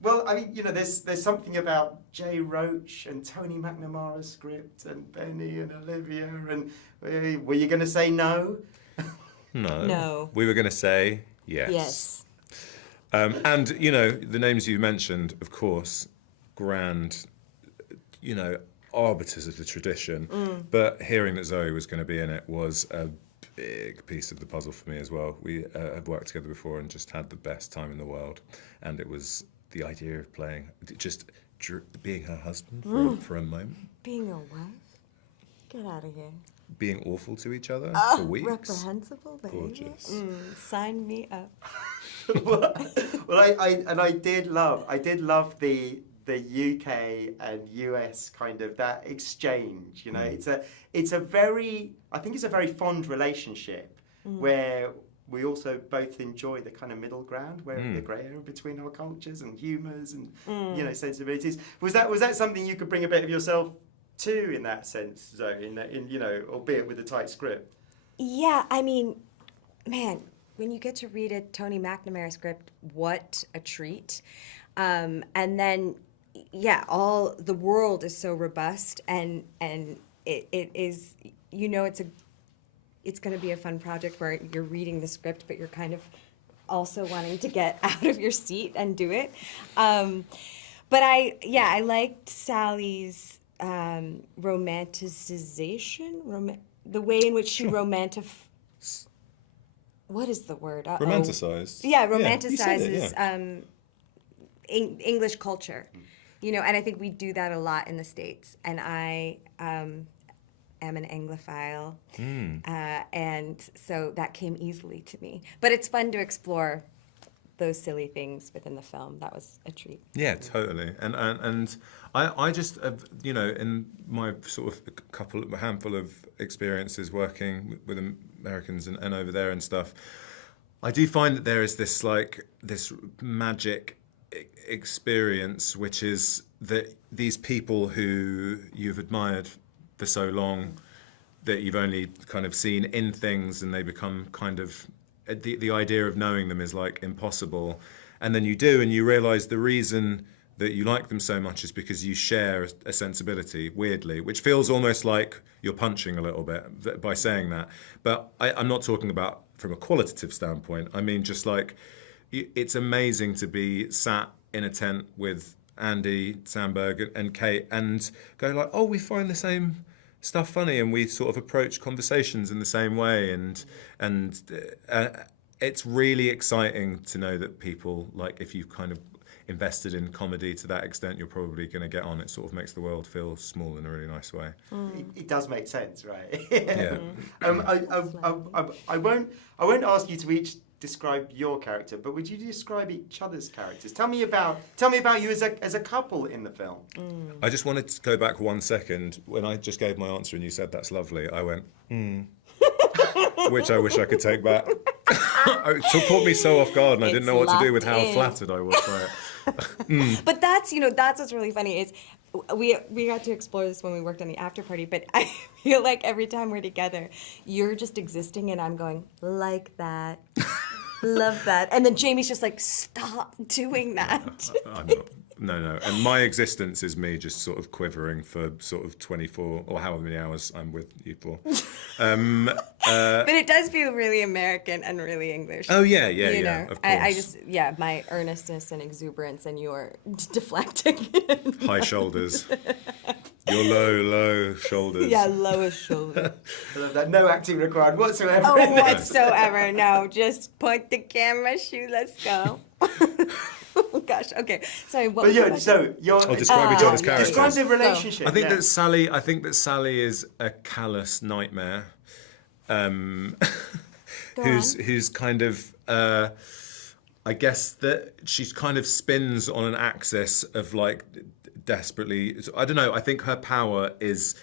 Well, I mean, there's something about Jay Roach and Tony McNamara's script and Benny and Olivia, and were you going to say no? No. We were going to say yes. Yes. And, the names you mentioned, of course, grand, arbiters of the tradition. But hearing that Zoe was going to be in it was a big piece of the puzzle for me as well. We had worked together before and just had the best time in the world. And it was the idea of just being her husband for a moment. Being a wife? Get out of here. Being awful to each other for weeks. Reprehensible behavior? Gorgeous. Sign me up. Well, I did love the UK and US kind of that exchange. It's a very fond relationship where we also both enjoy the kind of middle ground, where the grey area between our cultures and humours and sensibilities. Was that something you could bring a bit of yourself to in that sense, Zoe? Albeit with a tight script. Yeah, I mean, man, when you get to read a Tony McNamara script, what a treat! And then, all the world is so robust, and it is, it's going to be a fun project where you're reading the script, but you're kind of also wanting to get out of your seat and do it. But I liked Sally's romanticization, the way in which she what is the word? Romanticized. Yeah, romanticizes English culture, and I think we do that a lot in the States. And I am an Anglophile, and so that came easily to me. But it's fun to explore those silly things within the film. That was a treat. Yeah, totally. And I just, in my sort of handful of experiences working with Americans and over there and stuff, I do find that there is this magic experience, which is that these people who you've admired for so long, that you've only kind of seen in things, and they become kind of, the idea of knowing them is impossible. And then you do, and you realise the reason that you like them so much is because you share a sensibility, weirdly, which feels almost like you're punching a little bit by saying that. But I'm not talking about from a qualitative standpoint. I mean, just it's amazing to be sat in a tent with Andy Samberg and Kate and go oh, we find the same stuff funny, and we sort of approach conversations in the same way, and it's really exciting to know that people, if you kind of invested in comedy to that extent, you're probably going to get on. It sort of makes the world feel small in a really nice way. It does make sense, right? Yeah. I won't ask you to each describe your character, but would you describe each other's characters? Tell me about you as a couple in the film. I just wanted to go back 1 second. When I just gave my answer and you said that's lovely, I went, which I wish I could take back. It caught me so off guard, and I didn't know what to do with how flattered I was by it. But that's what's really funny is we got to explore this when we worked on the after party, but I feel like every time we're together, you're just existing and I'm going, like that, love that. And then Jamie's just stop doing that. I'm not. No. And my existence is me just sort of quivering for sort of 24 or however many hours I'm with you for. But it does feel really American and really English. Oh, yeah, of course. My earnestness and exuberance and your deflecting. High shoulders. Your low shoulders. Yeah, lowest shoulder. I love that. No acting required whatsoever. Oh, whatsoever. No, just point the camera, shoot, let's go. Oh, gosh. Okay. Sorry. What was so you're. I'll describe each other's characters. Describe the relationship. I think that Sally is a callous nightmare. Who's kind of. I guess that she kind of spins on an axis of desperately. I don't know. I think her power is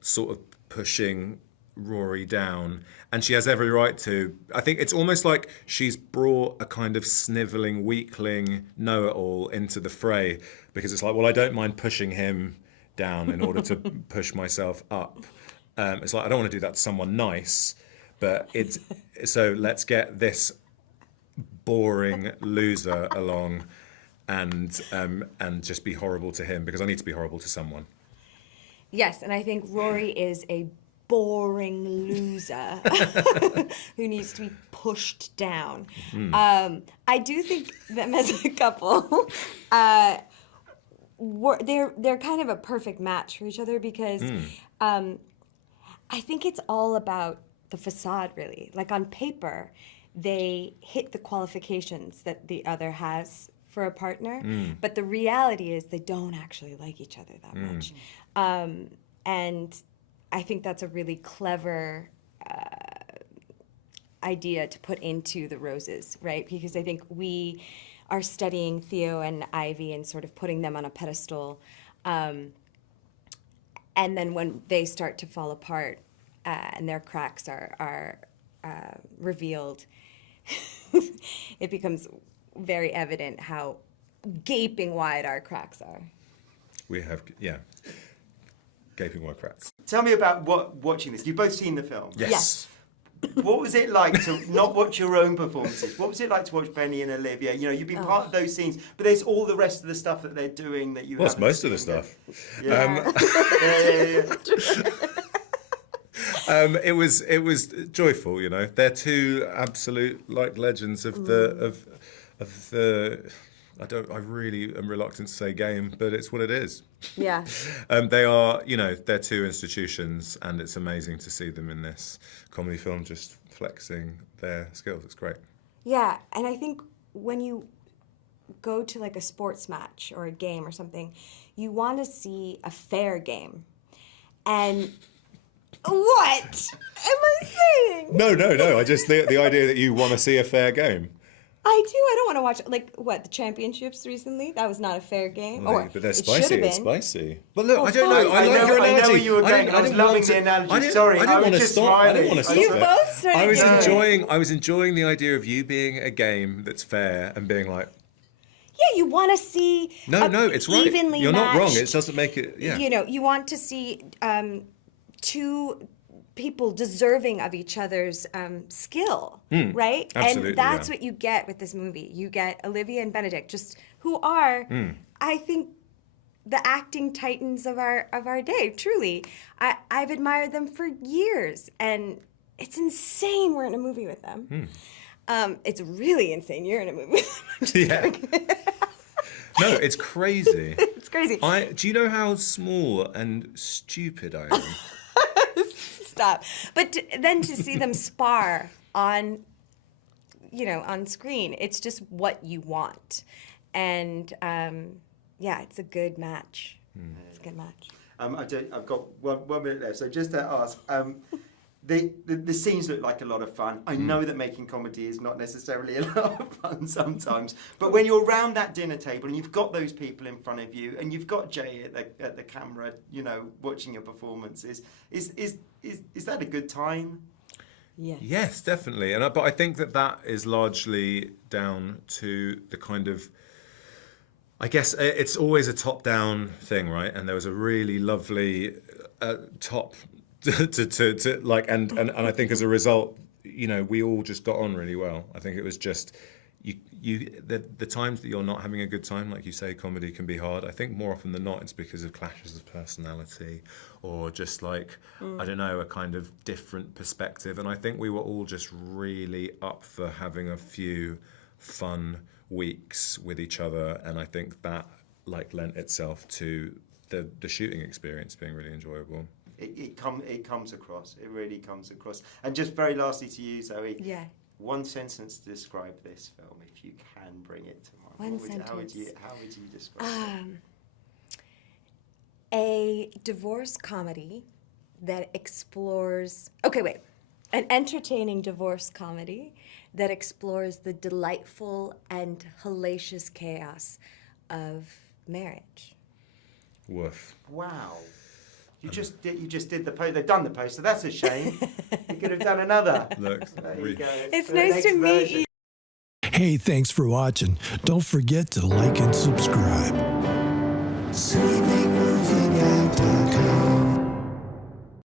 sort of pushing Rory down, and she has every right to. I think it's almost like she's brought a kind of snivelling weakling know-it-all into the fray, because it's well, I don't mind pushing him down in order to push myself up. It's I don't want to do that to someone nice, but so let's get this boring loser along, and just be horrible to him because I need to be horrible to someone. Yes, and I think Rory is a boring loser who needs to be pushed down. I do think them as a couple, they're kind of a perfect match for each other because I think it's all about the facade, really. Like on paper, they hit the qualifications that the other has for a partner, but the reality is they don't actually like each other that much. And I think that's a really clever idea to put into the roses, right? Because I think we are studying Theo and Ivy and sort of putting them on a pedestal. And then when they start to fall apart and their cracks are revealed, it becomes very evident how gaping wide our cracks are. We have, gaping wide cracks. Tell me about watching this. You've both seen the film. Yes. What was it like to not watch your own performances? What was it like to watch Benny and Olivia? You know, you've been part of those scenes, but there's all the rest of the stuff that they're doing that you. Well, it's most of the stuff. Yeah. It was joyful, you know. They're two absolute legends of the. I really am reluctant to say game, but it's what it is. Yeah. They are, they're two institutions, and it's amazing to see them in this comedy film just flexing their skills. It's great. Yeah, and I think when you go to like a sports match or a game or something, you want to see a fair game. And what am I saying? No. I just the idea that you want to see a fair game. I do. I don't want to watch the championships recently. That was not a fair game. Well, but they're spicy. It's spicy. But look, I don't know. I like your analogy. I know where you were going. I was loving the analogy. Sorry, I didn't want to stop. I didn't want to stop. You both started. I was enjoying the idea of you being a game that's fair and being like. Yeah, you want to see. No, it's right. Evenly You're matched, not wrong. It doesn't make it. Yeah. You want to see two people deserving of each other's skill, right? Absolutely, and that's what you get with this movie. You get Olivia and Benedict, just who are, I think, the acting titans of our day. Truly, I've admired them for years, and it's insane we're in a movie with them. It's really insane you're in a movie with them. Yeah. No, it's crazy. It's crazy. Do you know how small and stupid I am? Stop. But then to see them spar on screen, it's just what you want. And it's a good match. It's a good match. I've got 1 minute left, so just to ask, the scenes look like a lot of fun. I know that making comedy is not necessarily a lot of fun sometimes, but when you're around that dinner table and you've got those people in front of you and you've got Jay at the camera, watching your performances, is that a good time? Yes. Yes, definitely. But I think that is largely down to the kind of, I guess it's always a top-down thing, right? And there was a really lovely top to like, and I think as a result, we all just got on really well. I think it was just the times that you're not having a good time, like you say, comedy can be hard. I think more often than not, it's because of clashes of personality or just like, I don't know, a kind of different perspective. And I think we were all just really up for having a few fun weeks with each other. And I think that lent itself to the shooting experience being really enjoyable. It comes across. It really comes across. And just very lastly to you, Zoe. Yeah. One sentence to describe this film, if you can bring it to mind. How would you describe it? A divorce comedy that explores. An entertaining divorce comedy that explores the delightful and hellacious chaos of marriage. Woof. Wow. You just did the post. They've done the poster. That's a shame. You could have done another. Look, there you go. It's nice to meet you. Hey, thanks for watching. Don't forget to like and subscribe.